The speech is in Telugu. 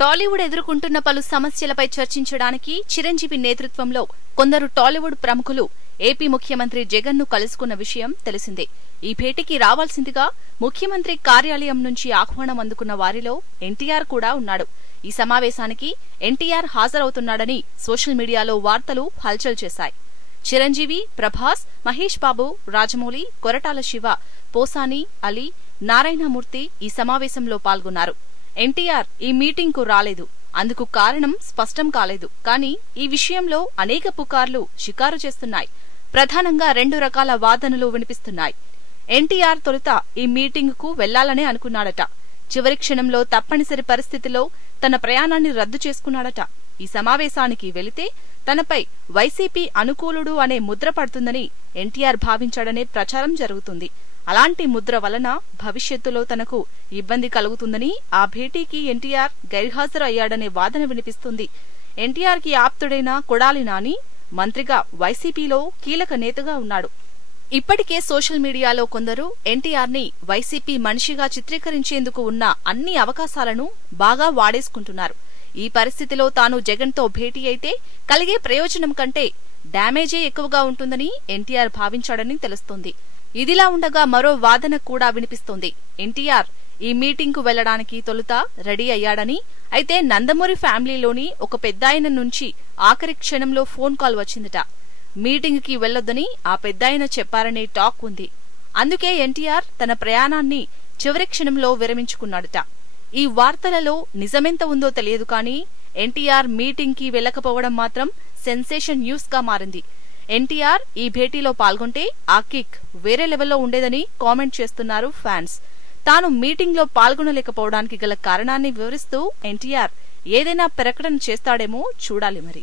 టాలీవుడ్ ఎదుర్కొంటున్న పలు సమస్యలపై చర్చించడానికి చిరంజీవి నేతృత్వంలో కొందరు టాలీవుడ్ ప్రముఖులు ఏపీ ముఖ్యమంత్రి జగన్ ను కలుసుకున్న విషయం తెలిసిందే. ఈ భేటీకి రావాల్సిందిగా ముఖ్యమంత్రి కార్యాలయం నుంచి ఆహ్వానం అందుకున్న వారిలో ఎన్టీఆర్ కూడా ఉన్నాడు. ఈ సమావేశానికి ఎన్టీఆర్ హాజరవుతున్నాడని సోషల్ మీడియాలో వార్తలు హల్చల్ చేశాయి. చిరంజీవి, ప్రభాస్, మహేష్ బాబు, రాజమౌళి, కొరటాల శివ, పోసాని, అలీ, నారాయణమూర్తి ఈ సమావేశంలో పాల్గొన్నారు. ఎన్టీఆర్ ఈ మీటింగ్ కు రాలేదు. అందుకు కారణం స్పష్టం కాలేదు. కానీ ఈ విషయంలో అనేక పుకార్లు షికారు చేస్తున్నాయి. ప్రధానంగా 2 రకాల వాదనలు వినిపిస్తున్నాయి. ఎన్టీఆర్ తొలుత ఈ మీటింగ్ కు వెళ్లాలనే అనుకున్నాడట. చివరి క్షణంలో తప్పనిసరి పరిస్థితిలో తన ప్రయాణాన్ని రద్దు చేసుకున్నాడట. ఈ సమావేశానికి వెళితే తనపై వైసీపీ అనుకూలుడు అనే ముద్ర పడుతుందని ఎన్టీఆర్ భావించాడనే ప్రచారం జరుగుతుంది. అలాంటి ముద్ర వలన భవిష్యత్తులో తనకు ఇబ్బంది కలుగుతుందని ఆ భేటీకి ఎన్టీఆర్ గైర్హాజరు అయ్యాడనే వాదన వినిపిస్తుంది. ఎన్టీఆర్ కి ఆప్తుడైన కొడాలి నాని మంత్రిగా వైసీపీలో కీలక నేతగా ఉన్నాడు. ఇప్పటికే సోషల్ మీడియాలో కొందరు ఎన్టీఆర్ ని వైసీపీ మనిషిగా చిత్రీకరించేందుకు ఉన్న అన్ని అవకాశాలను బాగా వాడేసుకుంటున్నారు. ఈ పరిస్థితిలో తాను జగన్ తో భేటీ అయితే కలిగే ప్రయోజనం కంటే డ్యామేజే ఎక్కువగా ఉంటుందని ఎన్టీఆర్ భావించాడని తెలుస్తోంది. ఇదిలా ఉండగా మరో వాదన కూడా వినిపిస్తోంది. ఎన్టీఆర్ ఈ మీటింగ్ కు వెళ్లడానికి తొలుత రెడీ అయ్యాడని, అయితే నందమూరి ఫ్యామిలీలోని ఒక పెద్దాయన నుంచి ఆఖరి క్షణంలో ఫోన్ కాల్ వచ్చిందట. మీటింగ్ కి వెళ్లొద్దని ఆ పెద్దాయన చెప్పారనే టాక్ ఉంది. అందుకే ఎన్టీఆర్ తన ప్రయాణాన్ని చివరి క్షణంలో విరమించుకున్నాడట. ఈ వార్తలలో నిజమెంత ఉందో తెలియదు కానీ ఎన్టీఆర్ మీటింగ్ కి వెళ్లకపోవడం మాత్రం సెన్సేషన్ న్యూస్ గా మారింది. ఎన్టీఆర్ ఈ భేటీలో పాల్గొంటే ఆ కిక్ వేరే లెవెల్లో ఉండేదని కామెంట్ చేస్తున్నారు ఫ్యాన్స్. తాను మీటింగ్ లో పాల్గొనలేకపోవడానికి గల కారణాన్ని వివరిస్తూ ఎన్టీఆర్ ఏదైనా ప్రకటన చేస్తాడేమో చూడాలి మరి.